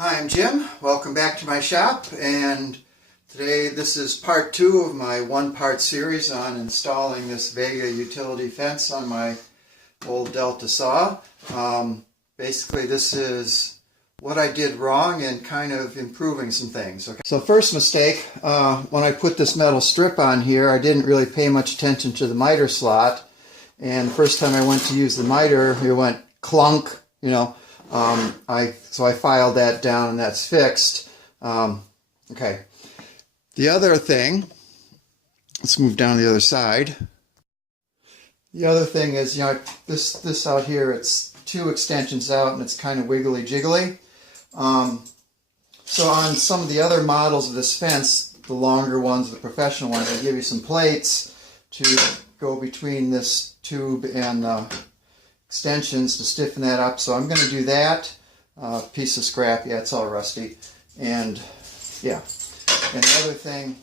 Hi, I'm Jim. Welcome back to my shop, and today this is part 2 of my one-part series on installing this Vega utility fence on my old Delta saw. Basically this is what I did wrong and kind of improving some things. Okay. So first mistake, when I put this metal strip on here, I didn't really pay much attention to the miter slot, and the first time I went to use the miter, it went clunk, you know. So I filed that down and that's fixed. Okay. The other thing, let's move down to the other side. The other thing is, you know, this out here, it's 2 extensions out and it's kind of wiggly jiggly. So on some of the other models of this fence, the longer ones, the professional ones, they give you some plates to go between this tube and extensions to stiffen that up. So I'm going to do that. Piece of scrap, yeah, it's all rusty. And yeah, and the other thing,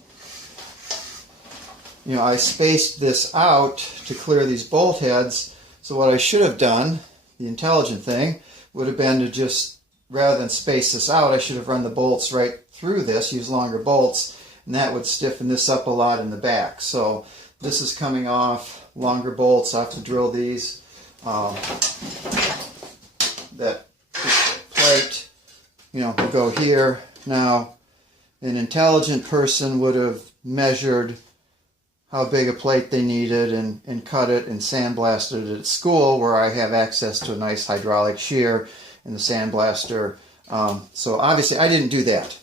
you know, I spaced this out to clear these bolt heads. So what I should have done, the intelligent thing, would have been to just, rather than space this out, I should have run the bolts right through this, use longer bolts, and that would stiffen this up a lot in the back. So this is coming off, longer bolts, I have to drill these. That plate, you know, will go here. Now, an intelligent person would have measured how big a plate they needed and cut it and sandblasted it at school, where I have access to a nice hydraulic shear in the sandblaster. So obviously I didn't do that.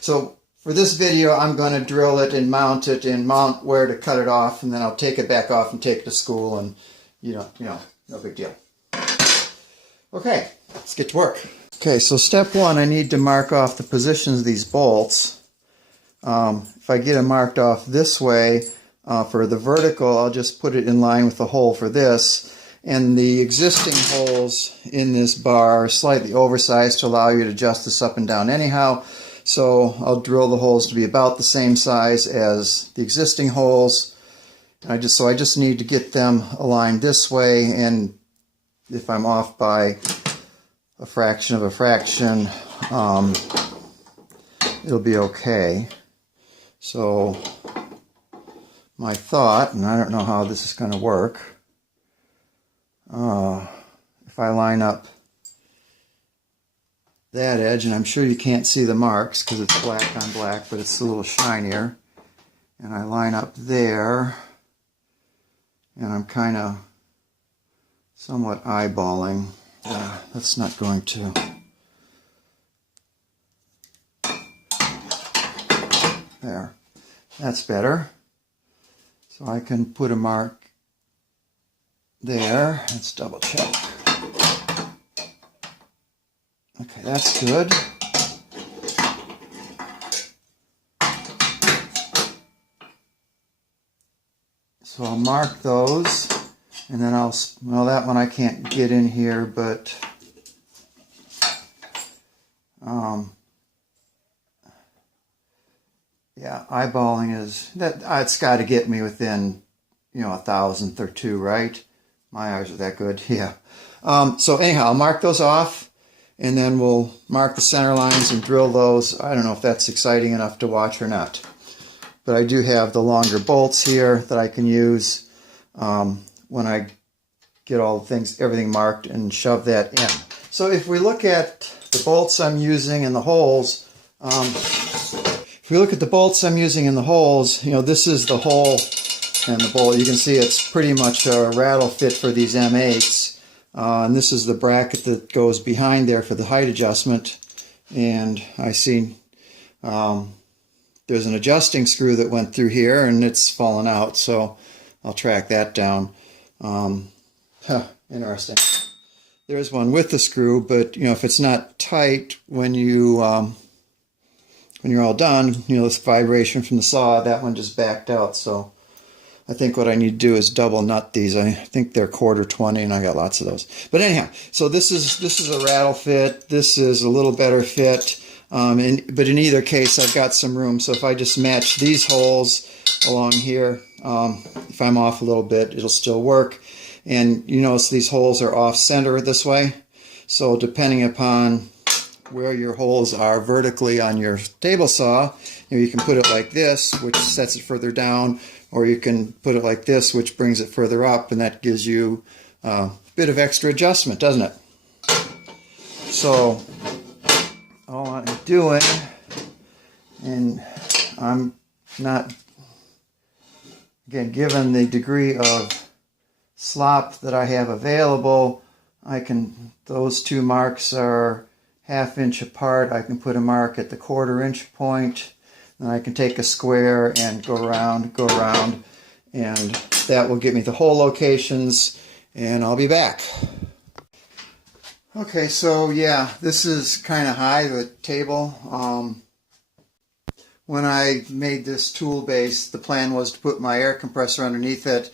So for this video, I'm going to drill it and mount it and mount where to cut it off, and then I'll take it back off and take it to school, and you know, no big deal. Okay, let's get to work. Okay, so step 1, I need to mark off the positions of these bolts. If I get them marked off this way, for the vertical, I'll just put it in line with the hole for this. And the existing holes in this bar are slightly oversized to allow you to adjust this up and down anyhow. So I'll drill the holes to be about the same size as the existing holes. I just need to get them aligned this way, and if I'm off by a fraction of a fraction, it'll be okay. So my thought, and I don't know how this is going to work, if I line up that edge, and I'm sure you can't see the marks because it's black on black, but it's a little shinier, and I line up there, and I'm kind of somewhat eyeballing. That's not going to. There. That's better. So I can put a mark there. Let's double check. Okay, that's good. So I'll mark those, and then well, that one I can't get in here, but yeah, eyeballing is, it's got to get me within, you know, 1,000th or 2, right? My eyes are that good, yeah. So anyhow, I'll mark those off, and then we'll mark the center lines and drill those. I don't know if that's exciting enough to watch or not. But I do have the longer bolts here that I can use when I get all the things, everything marked, and shove that in. So if we look at the bolts I'm using and the holes, if we look at the bolts I'm using in the holes, you know, this is the hole and the bolt. You can see it's pretty much a rattle fit for these M8s. And this is the bracket that goes behind there for the height adjustment. And I see there's an adjusting screw that went through here and it's fallen out, so I'll track that down. Interesting. There's one with the screw, but you know, if it's not tight when you're all done, you know, this vibration from the saw, that one just backed out. So I think what I need to do is double nut these. I think they're 1/4 and I got lots of those. But anyhow, so this is a rattle fit. This is a little better fit. But in either case, I've got some room. So if I just match these holes along here, if I'm off a little bit, it'll still work. And you notice these holes are off center this way. So depending upon where your holes are vertically on your table saw. You can put it like this, which sets it further down, or you can put it like this, which brings it further up, and that gives you a bit of extra adjustment, doesn't it? So all I'm doing, and I'm not, again, given the degree of slop that I have available, those two marks are 1/2 inch apart. I can put a mark at the 1/4 inch point, and I can take a square and go around, and that will give me the hole locations, and I'll be back. Okay, so yeah, this is kind of high, the table. When I made this tool base, the plan was to put my air compressor underneath it,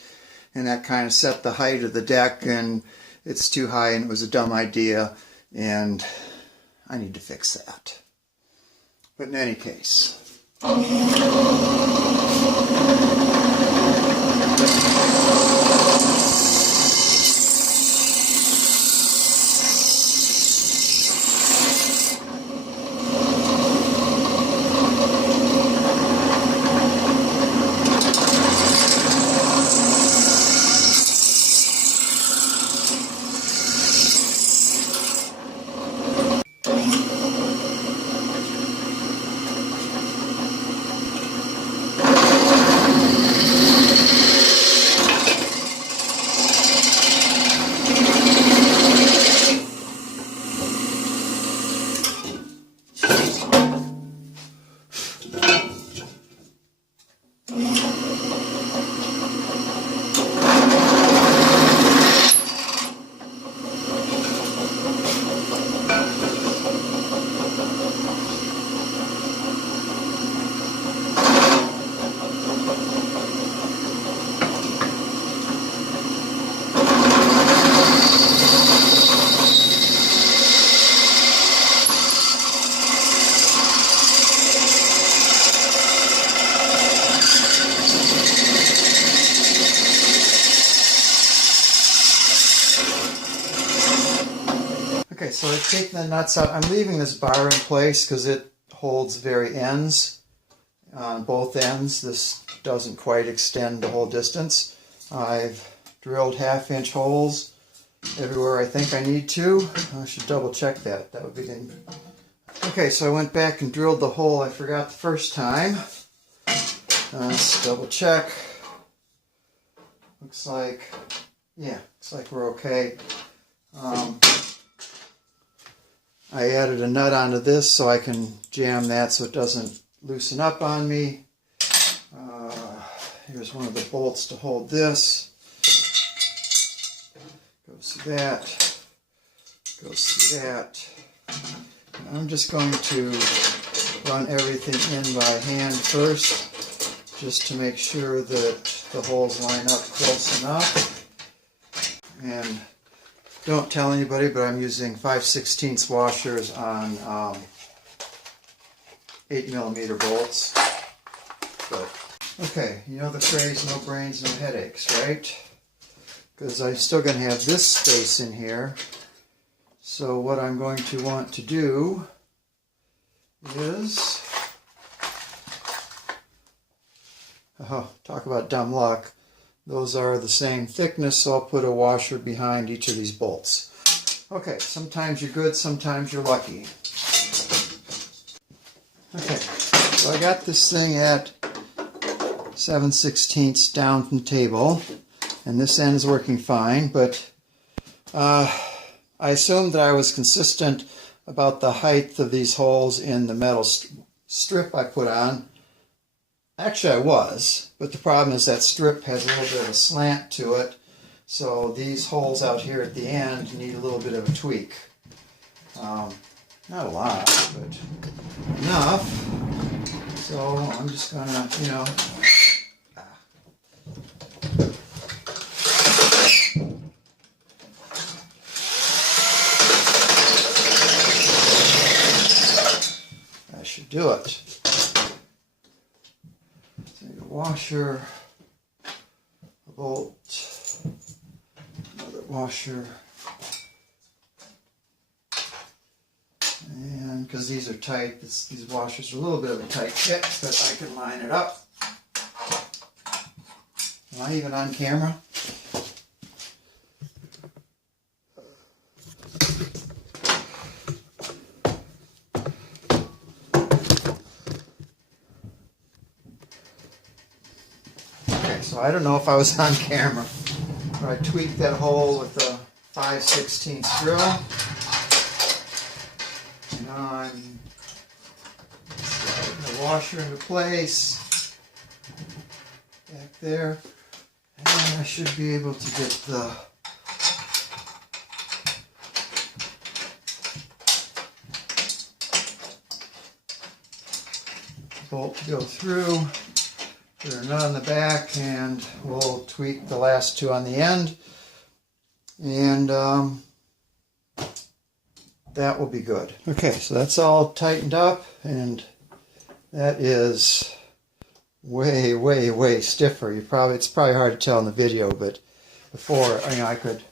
and that kind of set the height of the deck, and it's too high and it was a dumb idea, and I need to fix that. But in any case. Okay, so I've taken the nuts out. I'm leaving this bar in place because it holds very ends on both ends. This doesn't quite extend the whole distance. I've drilled 1/2 inch holes everywhere I think I need to. I should double check that. That would be the... Okay, so I went back and drilled the hole I forgot the first time. Let's double check. Looks like we're okay. I added a nut onto this so I can jam that so it doesn't loosen up on me. Here's one of the bolts to hold this. Goes through that. Goes through that. And I'm just going to run everything in by hand first, just to make sure that the holes line up close enough. And don't tell anybody, but I'm using 5/16 washers on 8mm bolts. But okay, you know the phrase, no brains, no headaches, right? Because I'm still going to have this space in here. So what I'm going to want to do is, talk about dumb luck. Those are the same thickness, so I'll put a washer behind each of these bolts. Okay, sometimes you're good, sometimes you're lucky. Okay, so I got this thing at 7/16 down from the table, and this end's working fine, but I assumed that I was consistent about the height of these holes in the metal strip I put on. Actually, I was, but the problem is that strip has a little bit of a slant to it, so these holes out here at the end need a little bit of a tweak. Not a lot, but enough. So I'm just gonna, that should do it. Washer, a bolt, another washer, and And because these are tight, these washers are a little bit of a tight fit, but I can line it up. Am I even on camera? Okay, so I don't know if I was on camera, but I tweaked that hole with a 5/16 drill. And I'm sliding the washer into place back there. And I should be able to get the bolt to go through. Put a nut on the back, and we'll tweak the last two on the end. And that will be good. Okay, so that's all tightened up, and that is way, way, way stiffer. It's probably hard to tell in the video, but before, I could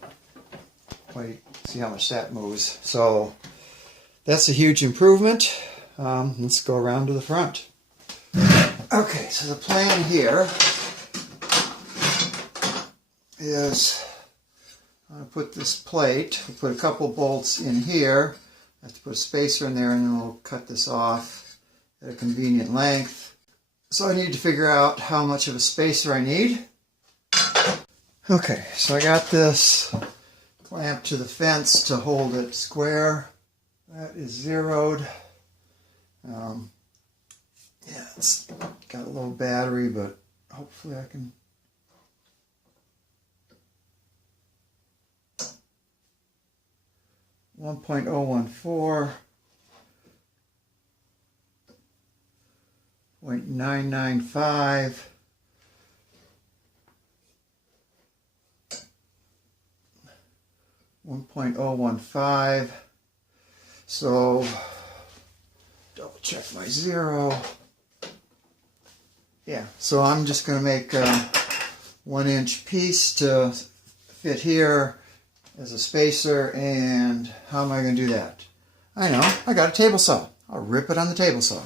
see how much that moves. So that's a huge improvement. Let's go around to the front. Okay, so the plan here is I'm going to put this plate. We'll put a couple bolts in here. I have to put a spacer in there, and then we'll cut this off at a convenient length. So I need to figure out how much of a spacer I need. Okay, so I got this clamped to the fence to hold it square. That is zeroed. Yeah, it's got a little battery, but hopefully I can... .014, 0.995, 1.015. So double check my zero. Yeah, so I'm just going to make a 1-inch piece to fit here as a spacer. And how am I going to do that? I know, I got a table saw. I'll rip it on the table saw.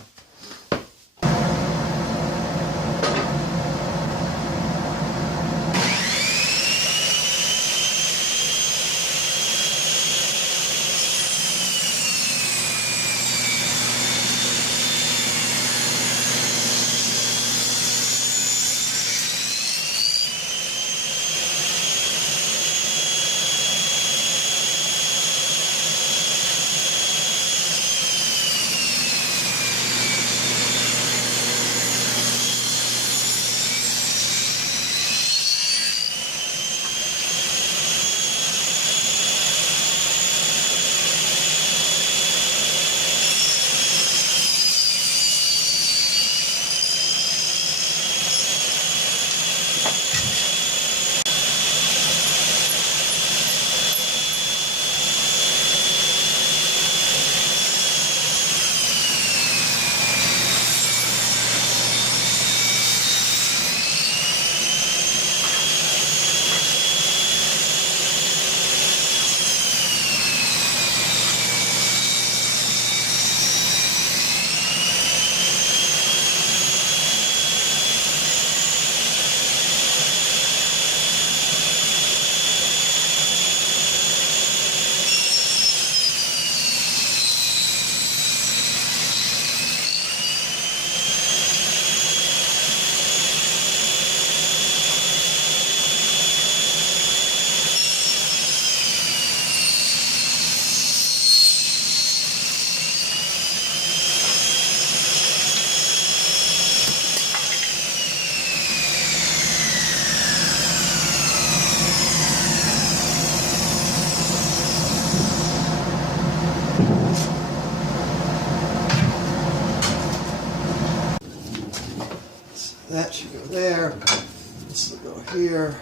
That should go there. This will go here.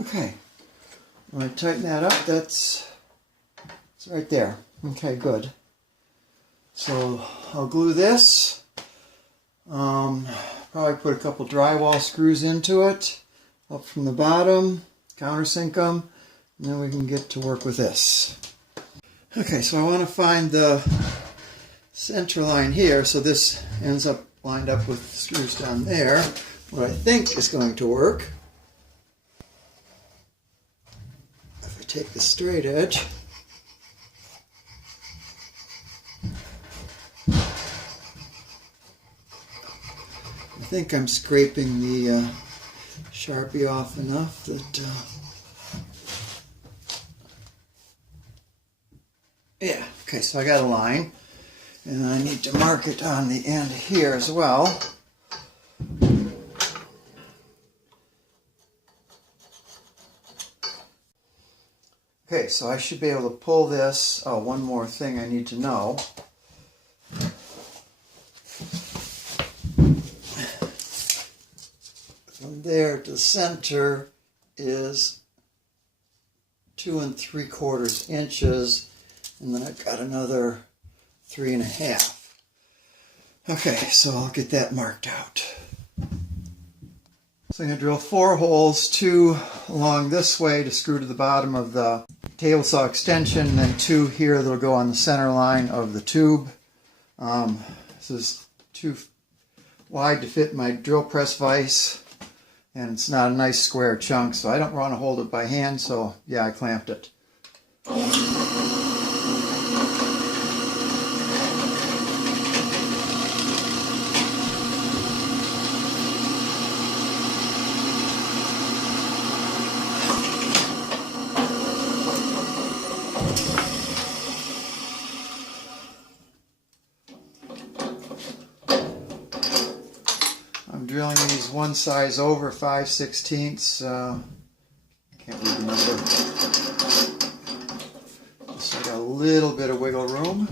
Okay. When I tighten that up, it's right there. Okay, good. So I'll glue this. Probably put a couple drywall screws into it, up from the bottom, countersink them, and then we can get to work with this. Okay, so I want to find the center line here, so this ends up lined up with screws down there. What I think is going to work, if I take the straight edge, I think I'm scraping the Sharpie off enough that yeah, okay, so I got a line, and I need to mark it on the end here as well. Okay, so I should be able to pull this. Oh, one more thing I need to know. From there to the center is 2 3/4 inches, and then I've got another 3 1/2. Okay, so I'll get that marked out. So I'm going to drill 4 holes, 2 along this way to screw to the bottom of the table saw extension, and then 2 here that'll go on the center line of the tube. This is too wide to fit my drill press vise, and it's not a nice square chunk, so I don't want to hold it by hand, so yeah, I clamped it. I'm drilling these one size over 5/16. Can't read the number. So I got a little bit of wiggle room.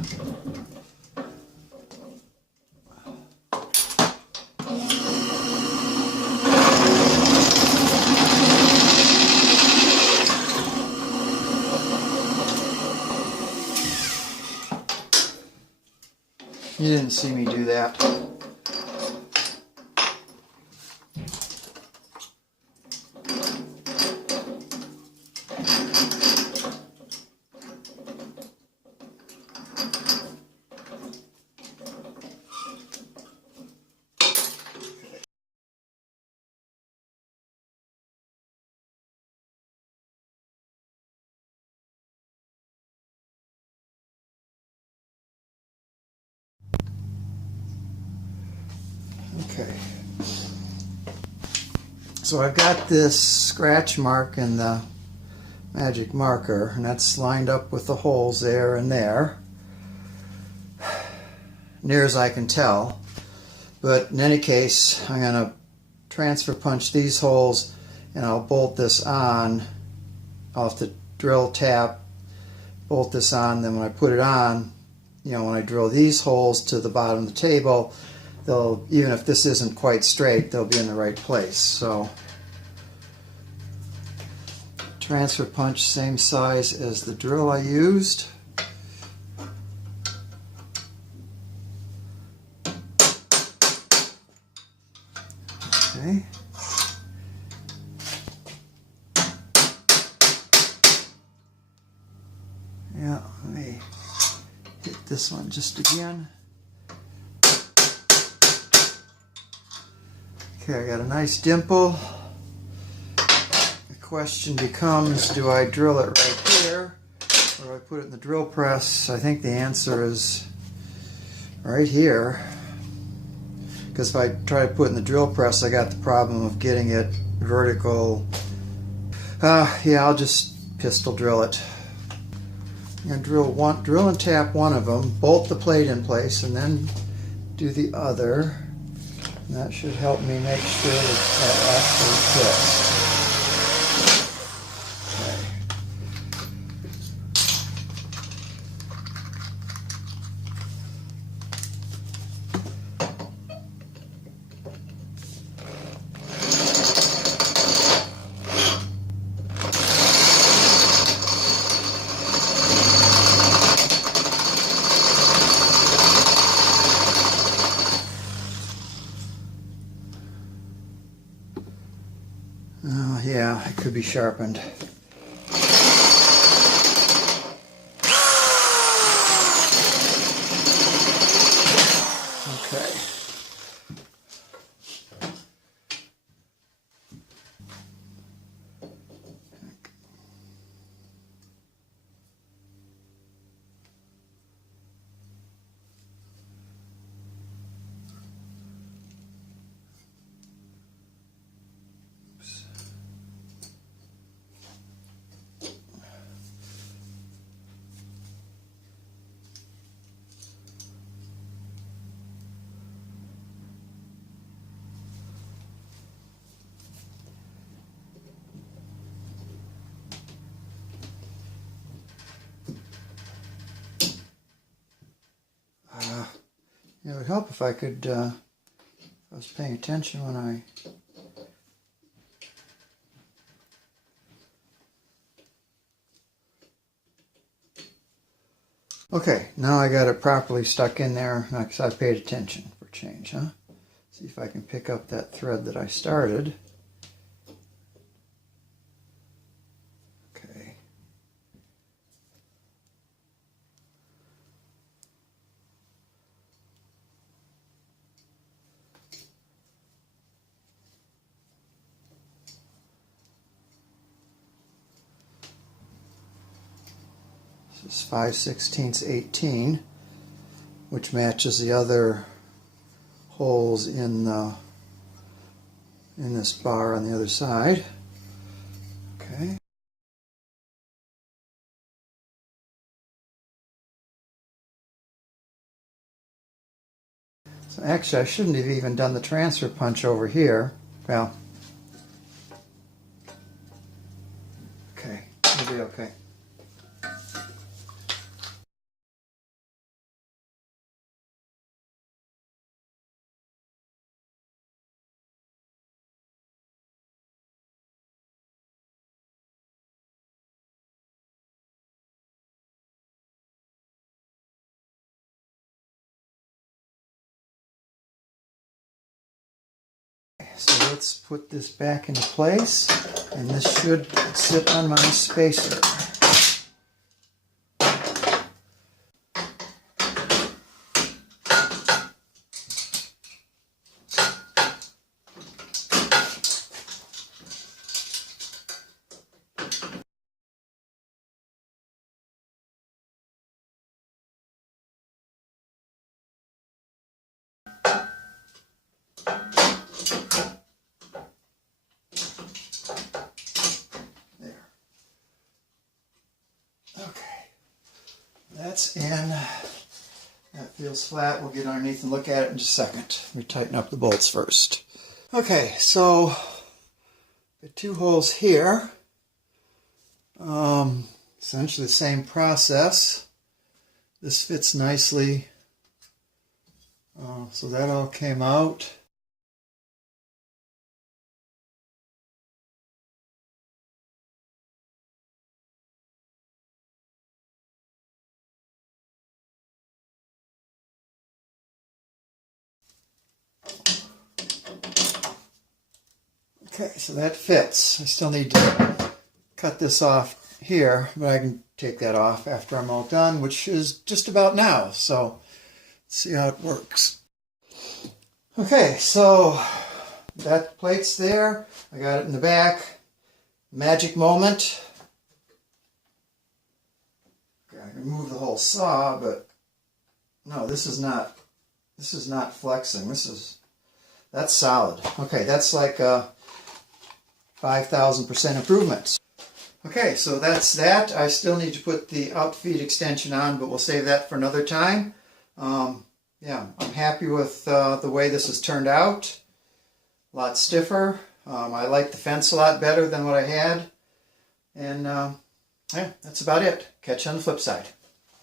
You didn't see me do that. Okay, so I've got this scratch mark in the magic marker, and that's lined up with the holes there and there, near as I can tell. But in any case, I'm going to transfer punch these holes, and I'll bolt this on off the drill tap, bolt this on, then when I put it on, you know, when I drill these holes to the bottom of the table, they'll, even if this isn't quite straight, they'll be in the right place. So transfer punch same size as the drill I used. Okay. Yeah, let me hit this one just again. Okay, I got a nice dimple. The question becomes, do I drill it right here, or do I put it in the drill press? I think the answer is right here, because if I try to put it in the drill press, I got the problem of getting it vertical. Yeah, I'll just pistol drill it. I'm going to drill and tap one of them, bolt the plate in place, and then do the other. And that should help me make sure that actually fits. could be sharpened. Okay. It would help if I could, if I was paying attention when I... Okay, now I got it properly stuck in there because I paid attention for change, huh? See if I can pick up that thread that I started. Okay. This is 5/16 18, which matches the other holes in this bar on the other side. Okay. So actually, I shouldn't have even done the transfer punch over here. Well, okay, it'll be okay. So let's put this back into place, and this should sit on my spacer. That's in. That feels flat. We'll get underneath and look at it in just a second. Let me tighten up the bolts first. Okay, so the two holes here. Essentially the same process. This fits nicely. So that all came out. Okay, so that fits. I still need to cut this off here, but I can take that off after I'm all done, which is just about now. So let's see how it works. Okay, so that plate's there. I got it in the back. Magic moment. Okay, I can move the whole saw, but no, this is not flexing. That's solid. Okay, that's like a 5,000% improvement. Okay, so that's that. I still need to put the outfeed extension on, but we'll save that for another time. Yeah, I'm happy with the way this has turned out. A lot stiffer. I like the fence a lot better than what I had. And yeah, that's about it. Catch you on the flip side.